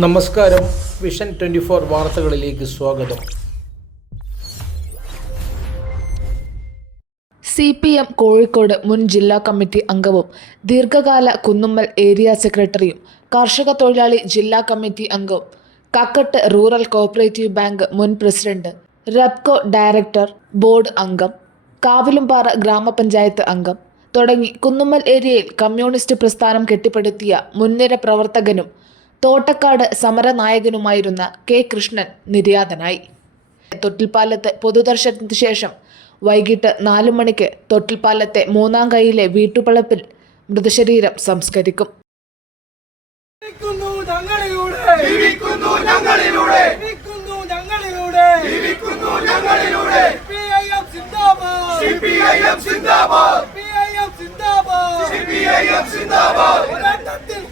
നമസ്കാരം. Vision twenty four വാർത്തകളിലേക്ക് സ്വാഗതം. സി പി എം കോഴിക്കോട് മുൻ ജില്ലാ കമ്മിറ്റി അംഗവും ദീർഘകാല കുന്നുമ്മൽ ഏരിയ സെക്രട്ടറിയും കർഷക തൊഴിലാളി ജില്ലാ കമ്മിറ്റി അംഗവും കക്കട്ട് റൂറൽ കോഓപ്പറേറ്റീവ് ബാങ്ക് മുൻ പ്രസിഡന്റ് റെപ്കോ ഡയറക്ടർ ബോർഡ് അംഗം കാവിലുംപാറ ഗ്രാമപഞ്ചായത്ത് അംഗം തുടങ്ങി കുന്നുമ്മൽ ഏരിയയിൽ കമ്മ്യൂണിസ്റ്റ് പ്രസ്ഥാനം കെട്ടിപ്പടുത്തിയ മുൻനിര പ്രവർത്തകനും തോട്ടക്കാട് സമരനായകനുമായിരുന്ന കെ കൃഷ്ണൻ നിര്യാതനായി. തൊട്ടിൽപ്പാലത്ത് പൊതുദർശനത്തിന് ശേഷം വൈകിട്ട് നാലു മണിക്ക് തൊട്ടിൽപ്പാലത്തെ മൂന്നാം കൈയിലെ വീട്ടുപളപ്പിൽ മൃതശരീരം സംസ്കരിക്കും. ജീവിക്കുന്നു ഞങ്ങളിലൂടെ. ജീവിക്കുന്നു ഞങ്ങളിലൂടെ. ജീവിക്കുന്നു ഞങ്ങളിലൂടെ. ജീവിക്കുന്നു ഞങ്ങളിലൂടെ. സിപിഐഎം സിന്ദാബാദ്. സിപിഐഎം സിന്ദാബാദ്.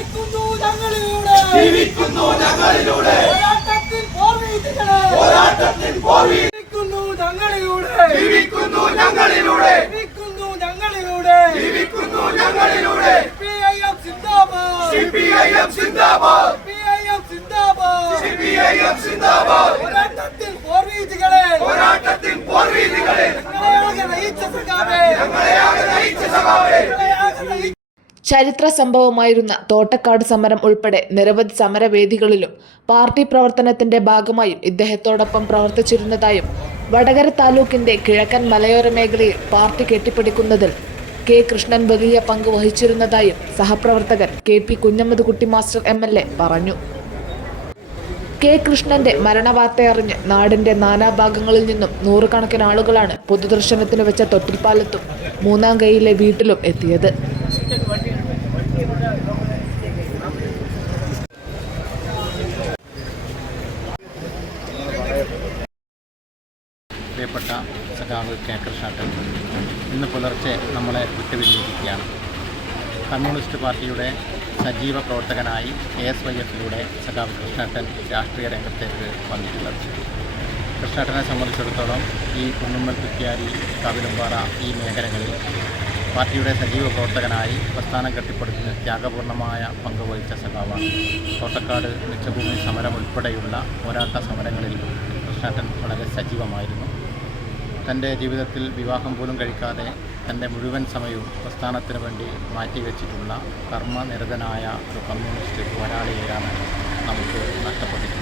ജീവിക്കുന്നു ഞങ്ങളിലൂടെ. ജീവിക്കുന്നു ഞങ്ങളിലൂടെ പോരാട്ടത്തിൽ പോർവീതിക്കുന്നു ഞങ്ങളിലൂടെ. ജീവിക്കുന്നു ഞങ്ങളിലൂടെ. ജീവിക്കുന്നു ഞങ്ങളിലൂടെ. ജീവിക്കുന്നു ഞങ്ങളിലൂടെ. സിപിഐഎം സിന്ദാബാദ്. സിപിഐഎം സിന്ദാബാദ്. സിപിഐഎം സിന്ദാബാദ്. സിപിഐഎം സിന്ദാബാദ്. പോരാട്ടത്തിൽ പോർവീതികളെ. പോരാട്ടത്തിൽ പോർവീതികളെ. നയിച്ച സഖാവേ ഞങ്ങളെയാകെ നയിച്ച സഖാവേ ഞങ്ങളെയാകെ നയിച്ച ചരിത്ര സംഭവമായിരുന്ന തോട്ടക്കാട് സമരം ഉൾപ്പെടെ നിരവധി സമരവേദികളിലും പാർട്ടി പ്രവർത്തനത്തിന്റെ ഭാഗമായും ഇദ്ദേഹത്തോടൊപ്പം പ്രവർത്തിച്ചിരുന്നതായും വടകര താലൂക്കിന്റെ കിഴക്കൻ മലയോര മേഖലയിൽ പാർട്ടി കെട്ടിപ്പിടിക്കുന്നതിൽ കെ കൃഷ്ണൻ വലിയ പങ്ക് വഹിച്ചിരുന്നതായും സഹപ്രവർത്തകൻ K P Kunhammad master M L A പറഞ്ഞു. കെ കൃഷ്ണന്റെ മരണവാർത്തയറിഞ്ഞ് നാടിന്റെ നാനാഭാഗങ്ങളിൽ നിന്നും നൂറുകണക്കിന് ആളുകളാണ് പൊതുദർശനത്തിന് വെച്ച തൊട്ടിൽപ്പാലത്തും മൂന്നാം കൈയിലെ വീട്ടിലും എത്തിയത്. പ്രിയപ്പെട്ട സഖാവ് കെ ഷാട്ടൻ ഇന്ന് പുലർച്ചെ നമ്മളെ വിട്ടുപിരിഞ്ഞിരിക്കുകയാണ്. കമ്മ്യൂണിസ്റ്റ് പാർട്ടിയുടെ സജീവ പ്രവർത്തകനായി കെ എസ് വൈ എഫിലൂടെ സഖാവ് കൃഷ്ണാട്ടൻ രാഷ്ട്രീയ രംഗത്തേക്ക് വന്നിട്ടുള്ളത്. കൃഷ്ണാട്ടനെ സംബന്ധിച്ചിടത്തോളം ഈ കുന്നുമ്മൽ കുറ്റിയാരി കവിലുംപാറ ഈ മേഖലകളിൽ പാർട്ടിയുടെ സജീവ പ്രവർത്തകനായി പ്രസ്ഥാനം കെട്ടിപ്പടുത്തിന് ത്യാഗപൂർണമായ പങ്കുവഹിച്ച സഖാവാണ്. തോട്ടക്കാട് മിച്ചഭൂമി സമരം ഉൾപ്പെടെയുള്ള പോരാട്ട സമരങ്ങളിൽ കൃഷ്ണാട്ടൻ വളരെ സജീവമായിരുന്നു. തന്റെ ജീവിതത്തിൽ വിവാഹം പോലും കഴിക്കാതെ തന്റെ മുഴുവൻ സമയവും പ്രസ്ഥാനത്തിന് വേണ്ടി മാറ്റിവെച്ചിട്ടുള്ള കർമ്മനിരതനായ ഒരു കമ്മ്യൂണിസ്റ്റ് പോരാളിയെയാണ് നമുക്ക് നഷ്ടപ്പെട്ടത്